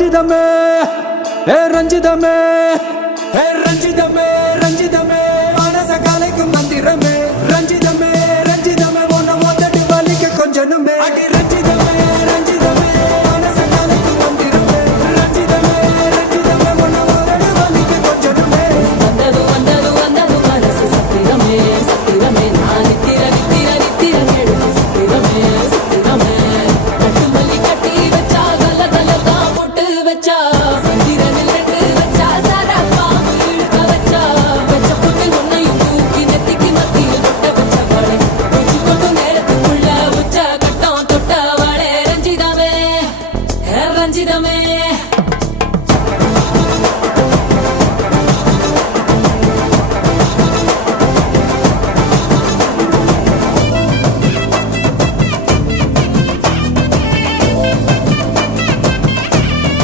ரஞ்சிதமே ரஞ்சிதமே ரஞ்சிதமே ரஞ்சிதமே மனச கலைக்கும் மந்திரமே ரஞ்சிதமே ரஞ்சிதமே உன்னை மொத்தடி வலிக்க கொஞ்சனுமே அடி ரஞ்சிதமே ரஞ்சிதமே மனச கலைக்கும் மந்திரமே ரஞ்சிதமே ரஞ்சிதமே உன்னை மொத்தடி வலிக்க கொஞ்சனுமே வந்தது வந்தது வந்தது மனசு சத்திரமே சத்திரமே நான் நித்திர நித்திர நித்திர கேடு சத்திரமே சத்திரமே கட்டு மல்லி கட்டி வச்சா கல கல தான் போட்டு வச்சா